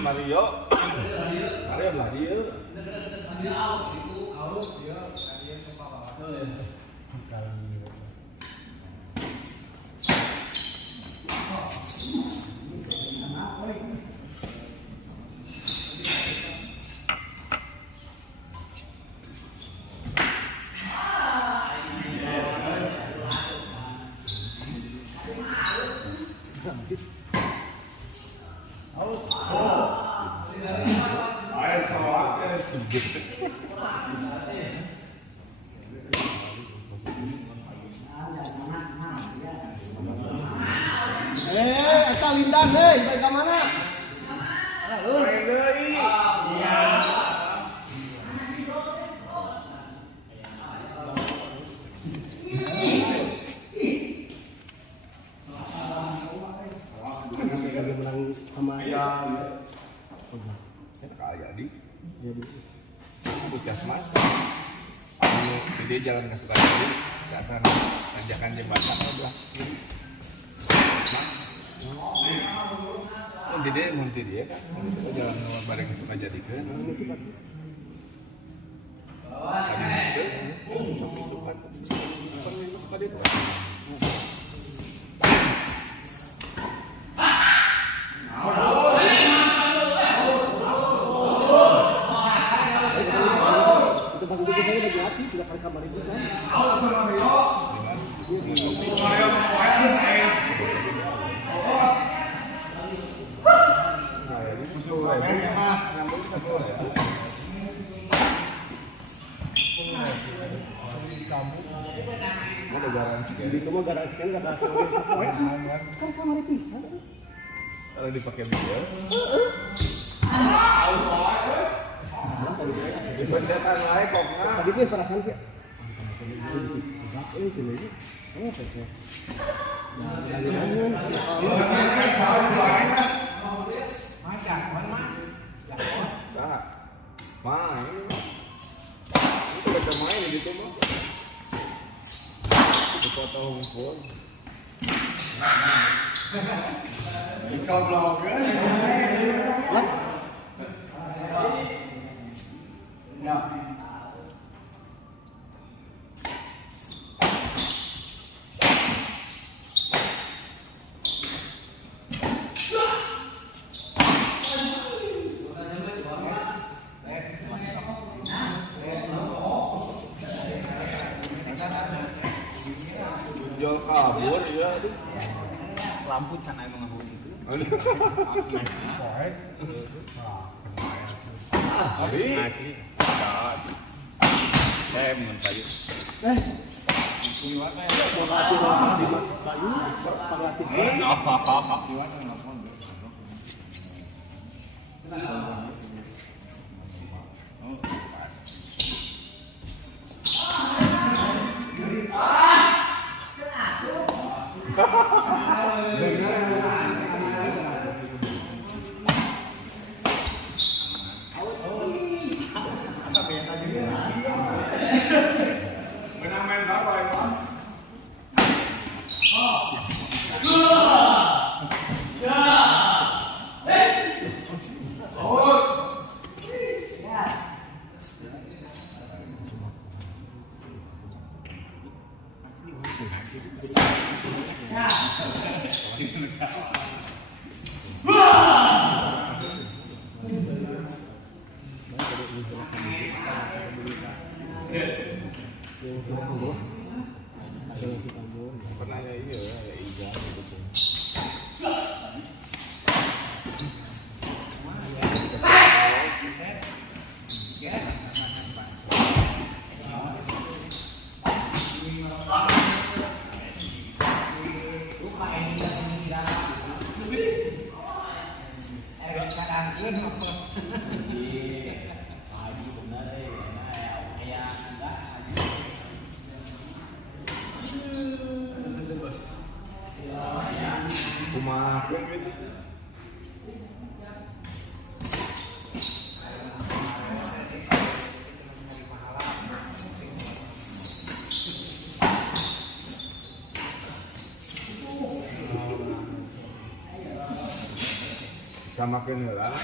Mario belah dia. Eta Lindan heuh, balik ka mana? Main deui. Kaya di. Puskesmas. Dia jalan ke Sukadadi, saat tanjakan jembatan udah. Jadi nanti dia kan, kita jalan bareng ke Sukajadi kan. Tadi itu, Sukadadi. Sudah kali kabar itu kan? Ada garansi kan? Itu mah garansi kan nggak ada kan kamar pisah. Kalau dipakai dia. Di pencetan lain kok nggak? Tadi itu perasaan sih. Ini sini. Oh, oke. Main. Itu udah main gitu mah. Di kota Hongkong. Kau blog kan? Ya. Jual kabur ya aduh. Lampu cana emang aku gitu. Asli. Saya mengenai. Kuliwat ya. Mau latih di Bayu, panglatih. Menang main berapa ya Pak? Pernah ya iya ya Iga gitu. Kadang-kadang Samakeun heula.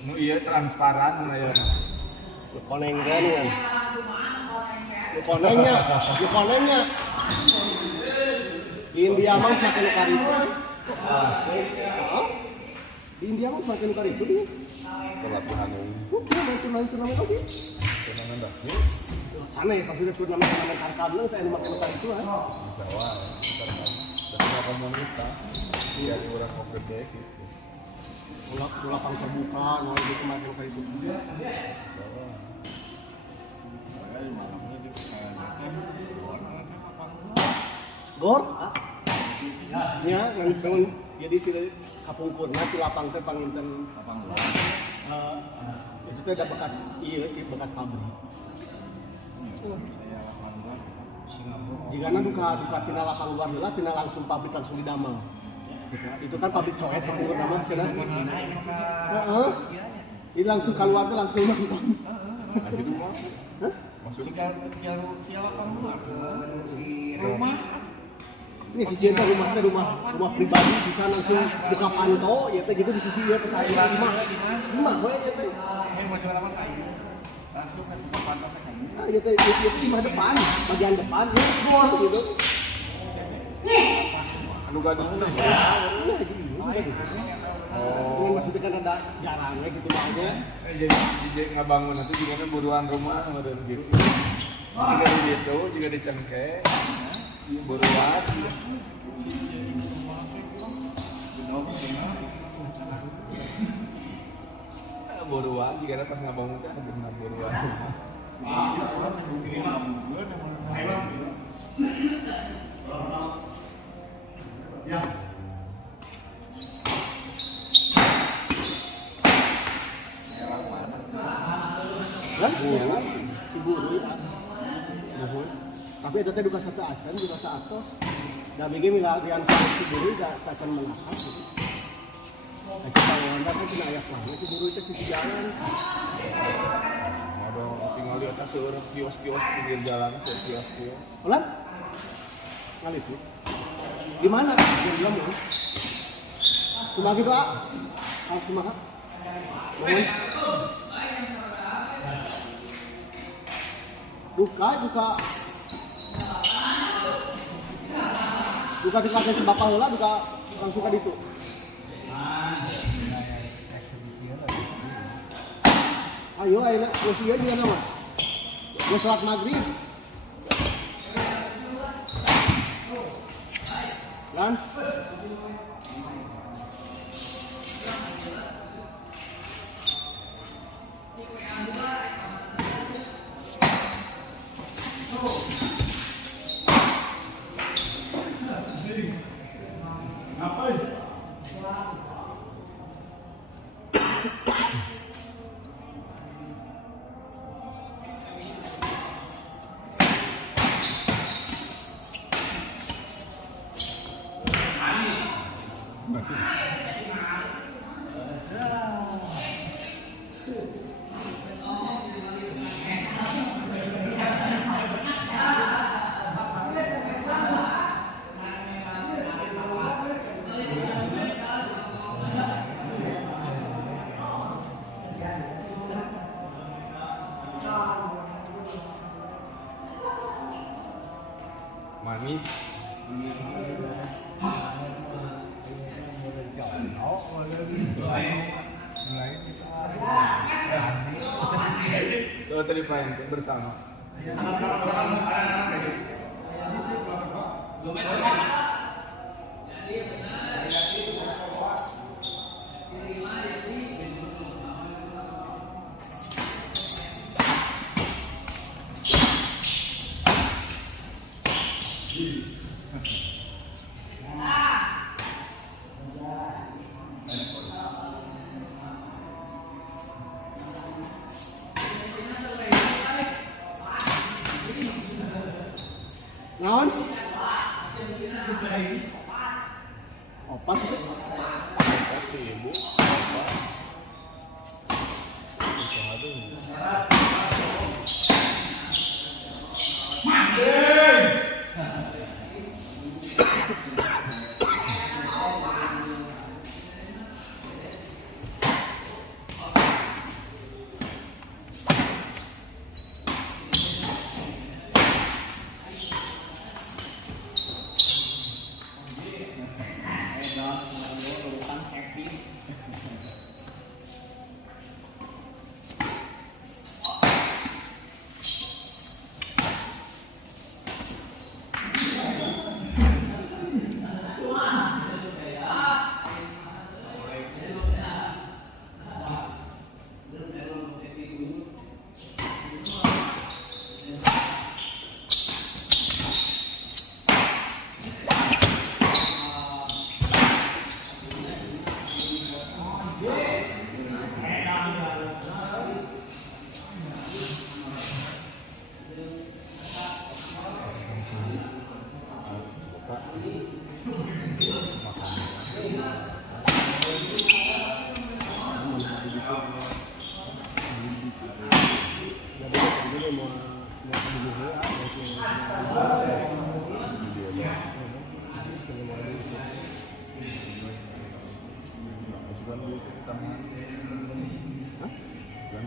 Nu ieu transparan nu aya mah. Konengnya nih kan. Konengnya. Di India mah semakin karibu. Di India mah semakin karibu nih. Pelatihan ini. Turnamen lagi. Turnamen dah. Sana ya pasti turnamen karkadang saya dimakan itu kan. Jawa. Dari komunitas. Iya, orang mau gede gitu. Lapang terbuka, mau itu kemarin kayak gitu. Gor? Ya, yang bangun jadi si kapungkurna si lapang teh panginten lapang luar. Itu teh ada bekas sih bekas pabrik. Jika duka tina lapang luar heula tina langsung pabrik langsung didamel. Itu kan pabrik soes yang nama sana. Ini langsung keluar tuh langsung nonton. Gitu mah. Maksudnya rumah. Ini si Cinta rumah pribadi bisa langsung buka panto ya teh gitu di sisi ya teh rumah. Rumah we ya teh. Masih berapa kali? Langsung ke buka panto teh. Ya teh itu rumah depan, bagian depan ya gor gitu. anu gaduh teh. Dengan maksudnya kan ada jarangnya gitu makanya. Jadi ngabangun nanti juga kan buruan rumah meureun gitu. Jika di gitu, juga dicengke. Buruan. Buruan jika ada pas ngabangun kan benar buruan. Ya. Kan? Ciburu ya. Tapi itu teh duka satu acan, duka satu. Da bege mila rian Ciburu da acan melahap gitu. Acan pangwanda kan tina aya lah. Ciburu itu sisi jalan. Ada tinggal di atas seorang kios-kios pinggir jalan, kios-kios. Ulan? Ngalit sih. Di mana? Di dalam ya. Sumagi Pak. Harus sumaka. Duka kasih bapak heula duka langsung ka ditu. Ayo ayeuna usia juga nama. Geus salat maghrib. Kan? manis. Kalau tadi fine bersama. Naon? Opat sih. Kasih ibu.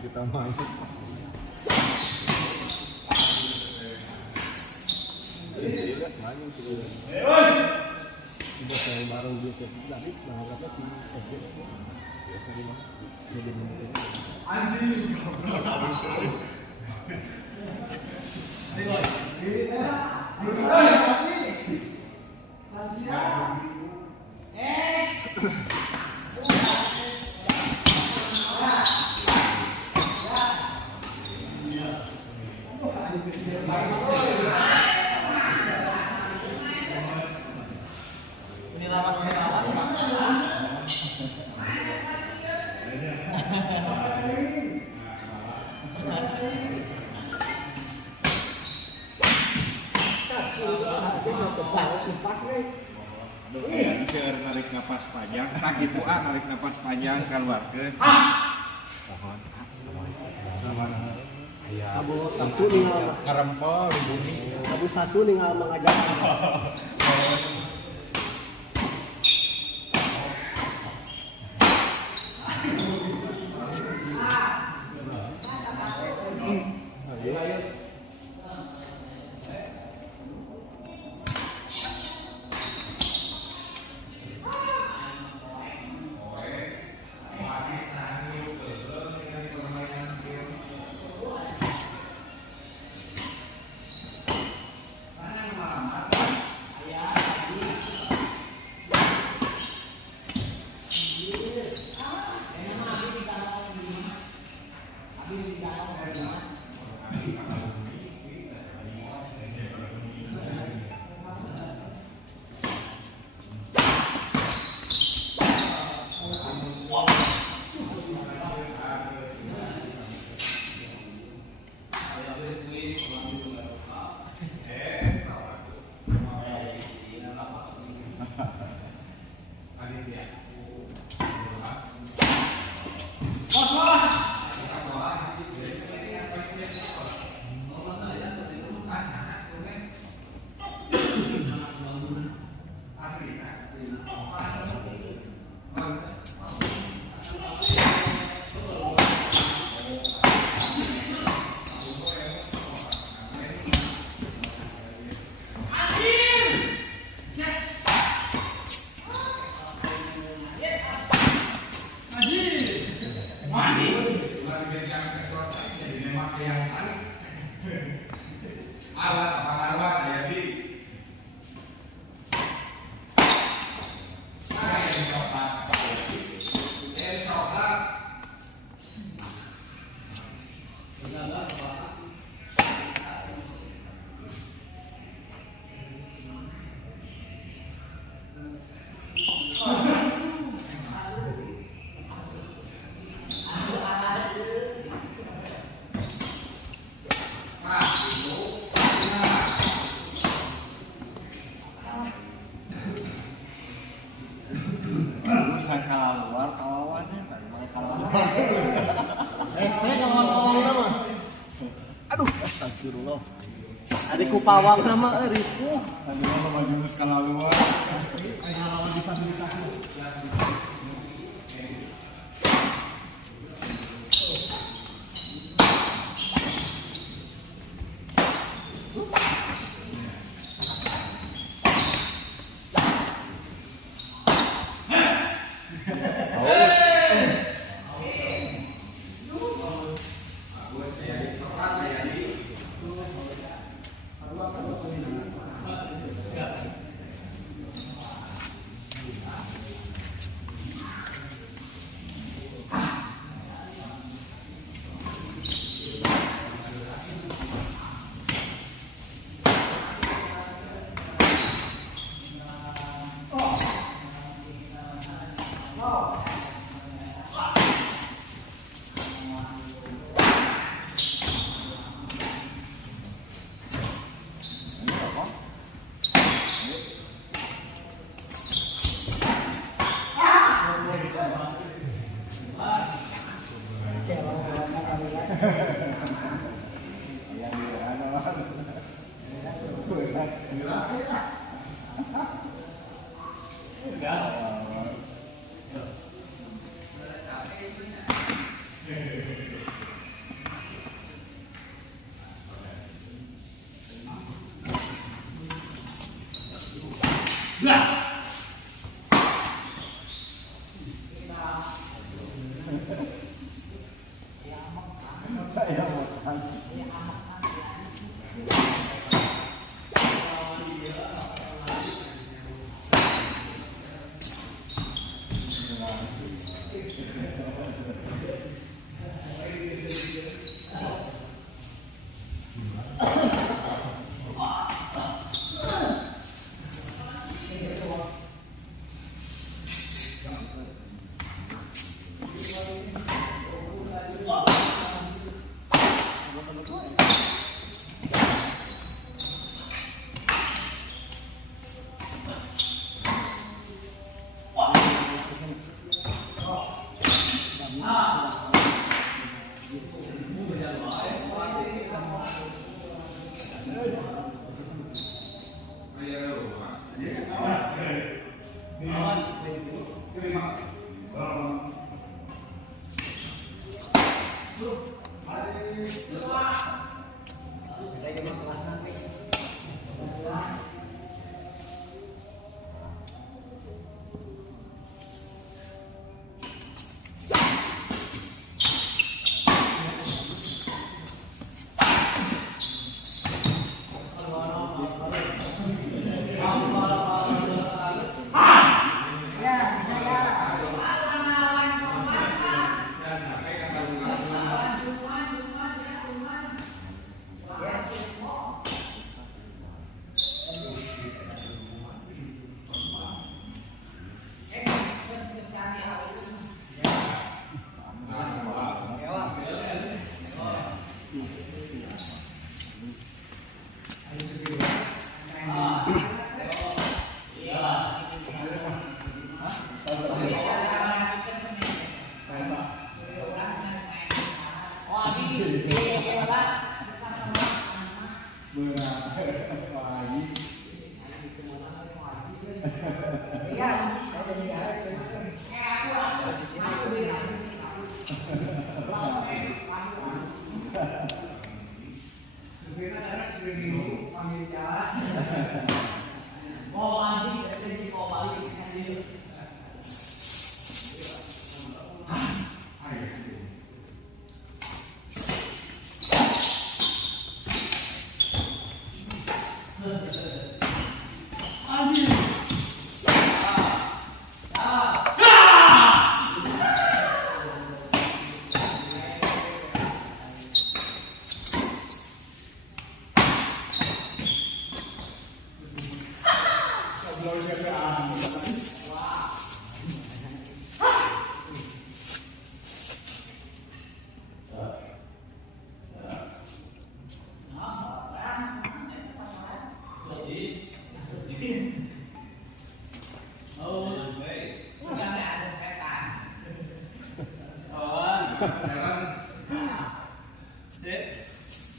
Kita main. Sudah saya bareng dia ke David, berangkatnya di SD. Biasa di mana? Anjing, Bisa narik napas panjang, tak gitu narik napas panjang keluarkan. Pohon. Abu satu ninggal Ngerempel di bumi. Abu satu ninggal mengajar. Alat pengaruh aya di saya yang coklat. Coklat. Bisa keluar kawannya, tadi mau keluar. Kawan-kawan nama. Aduh, astagfirullah. Adik ku pawang nama Rizku. Tadi mau maju keluar.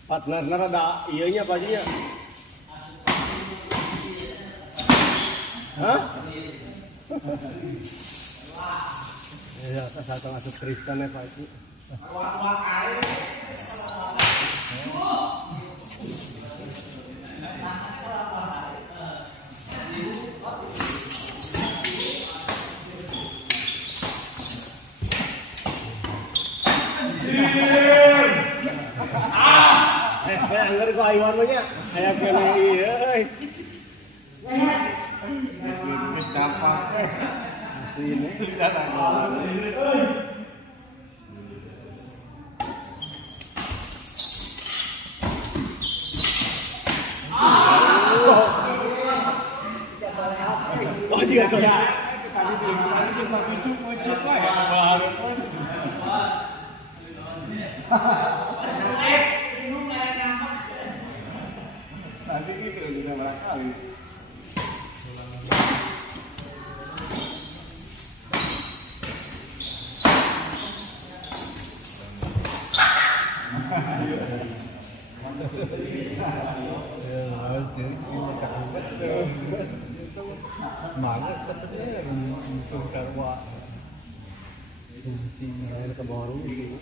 Partner ada iya apa aja ya? Hah? Ya, satu masuk Kristen ya Pak itu. Saya anggar ko aywan mo niya. Kaya kaya iya. Geus dapat. Sini. Oh, siya saya. Tadi cuma cucuk wae. Nanti gitu bisa barangkali. Semangat katanya muncul sarwa. Si air ke baru gitu.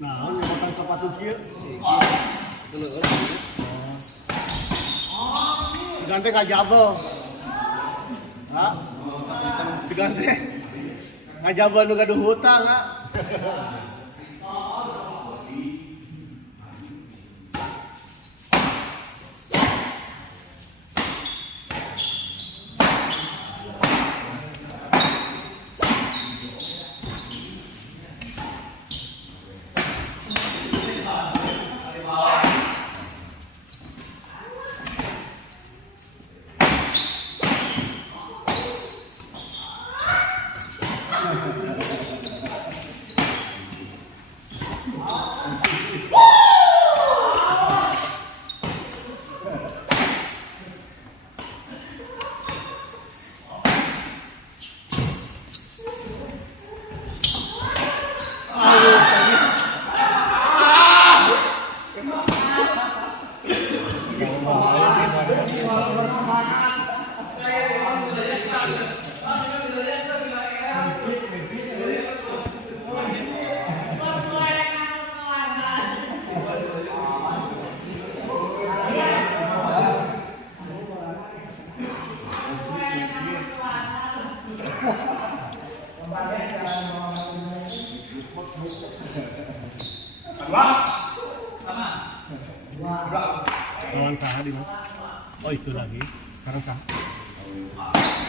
Nah, ini makan sepatu kieu. Sigante ngajabel. Hah? Sigante ngajabel nu gaduh hutang, ha? Lawan saha di Mas? Oh itu lagi. Sekarang saha?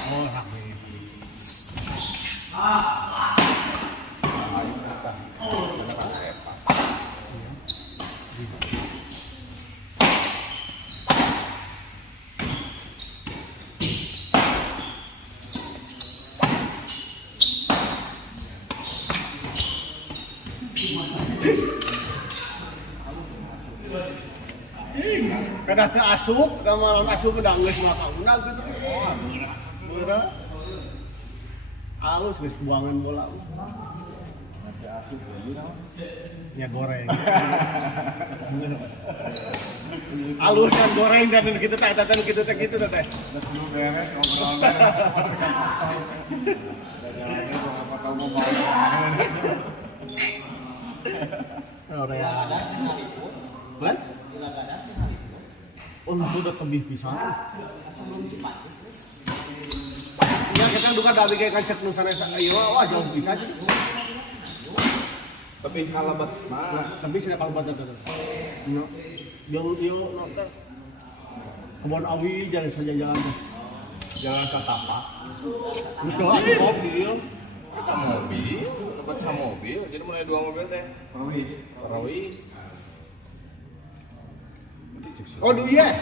Oh hak nih. Ayo rasa. Kada teu asup, da malam asup udah geus makauna gitu. Oh, beura. Alus geus buangan bola. Nanti asup lagi naon? Ya goreng. Alus kan goreng dan gitu teh gitu teh. Udah kudu beres ngobrol beres. Dadanya gua apa tahu mau main. Korea. Ban? Oh, itu udah tebih pisan. Ya kita duka dari kayak kancet nusana ieu wah jauh bisa sih. Tapi kalabat mah Tapi sih kalabat itu. No. Yang ieu nonton kebun awi jalan saja jalan. jalan satapak. Itu aku kopi ieu. Sama mobil, tempat sama mobil. Jadi mulai 2 mobil teh. Rawis. Oh, iya.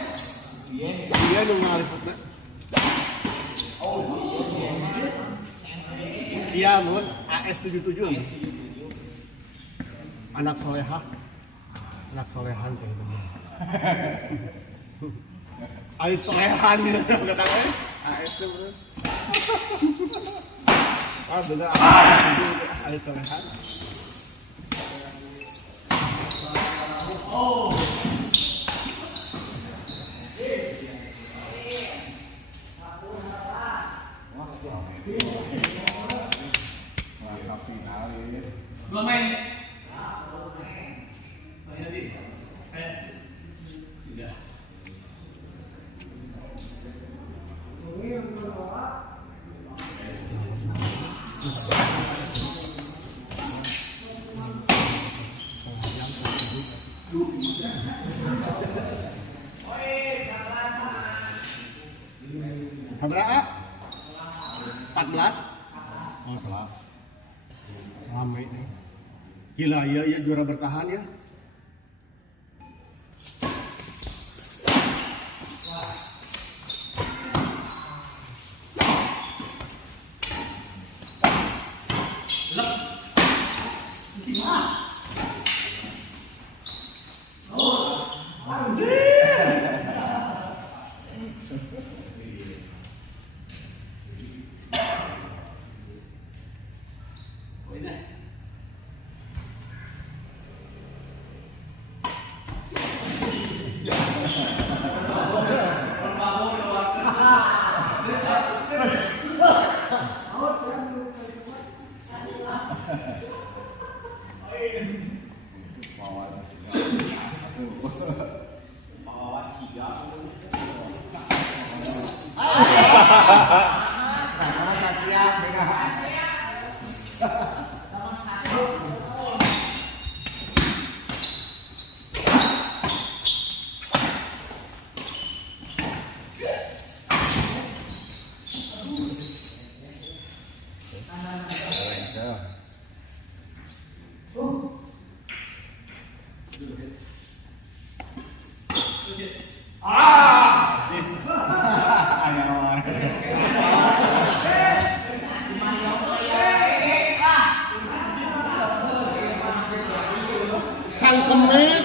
Iya nu ngaliputna. Iya, mun AS77. Anak solehah. Anak solehan teh. Ayo solehan gitu katanya. AS tuh. Ah, bener. Ayo solehan. Masa final ini. Dua main. Sabaraha? 14. Oh, 11. Ramai nih. Gila ya juara bertahan ya.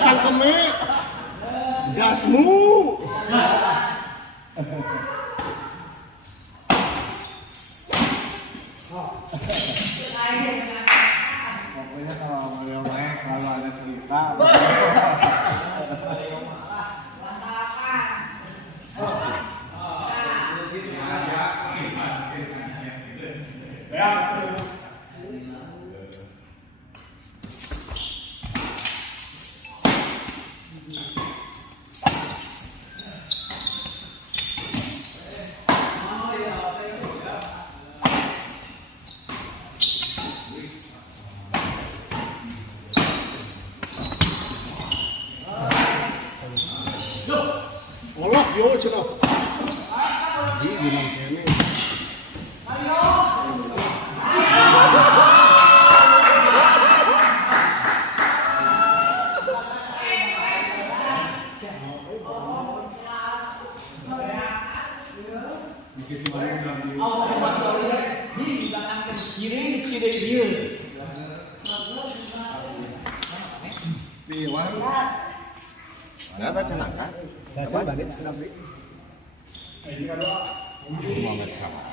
Cangkeme. Gasmu. Pokoknya kalau Mario main selalu ada cerita. Olok yo cenah. Di gunung kene. Ada cenah kan? Saya balik sudah beli. Semangat kawan.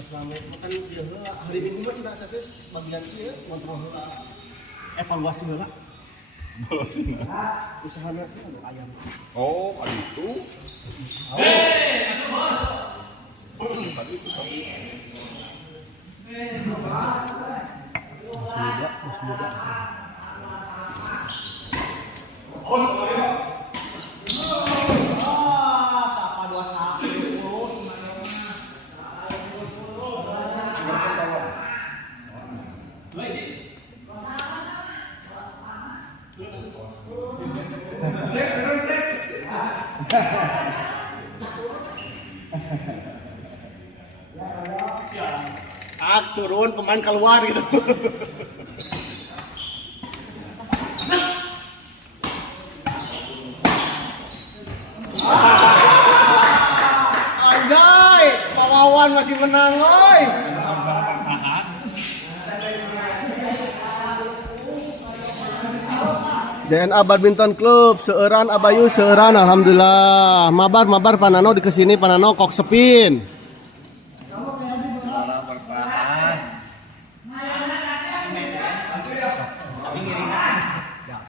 Selama makan dia heula hari Minggu mah cenah teh bagian ieu kontrol heula. Evaluasi heula. Usahana teh anu ayam. Oh, kali itu. Bos muda. Turun pemain keluar gitu. Anjay, Pawawan masih menang, oi. DNA Badminton Club, seueuran Abayu, seueuran alhamdulillah. Mabar Panano di kesini Panano kok sepin. Tapi ngiring